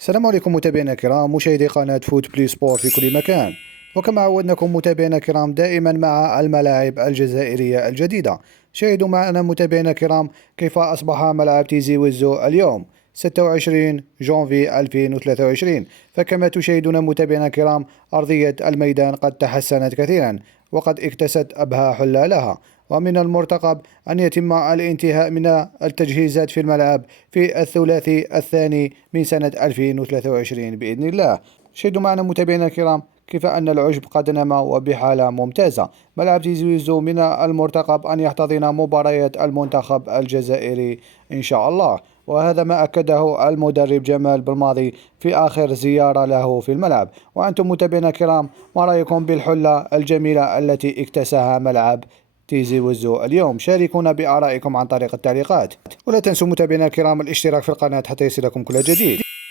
السلام عليكم متابعينا الكرام، مشاهدي قناة فوت بلي سبور في كل مكان. وكما عودناكم متابعينا الكرام دائما مع الملاعب الجزائرية الجديدة. شاهدوا معنا متابعينا الكرام كيف أصبح ملعب تيزي وزو اليوم 26 جونفي 2023. فكما تشاهدون متابعينا الكرام، أرضية الميدان قد تحسنت كثيرا وقد اكتست أبهى حلالها، ومن المرتقب أن يتم الانتهاء من التجهيزات في الملعب في الثلاثي الثاني من سنة 2023 بإذن الله. شاهدوا معنا متابعينا الكرام كيف أن العشب قد نما وبحالة ممتازة. ملعب تيزي وزو من المرتقب أن يحتضن مباريات المنتخب الجزائري إن شاء الله، وهذا ما أكده المدرب جمال بالماضي في آخر زيارة له في الملعب. وأنتم متابعينا الكرام، ما رأيكم بالحلة الجميلة التي اكتساها ملعب تيزي وزو اليوم؟ شاركونا بآرائكم عن طريق التعليقات، ولا تنسوا متابعينا الكرام الاشتراك في القناة حتى يصلكم كل جديد.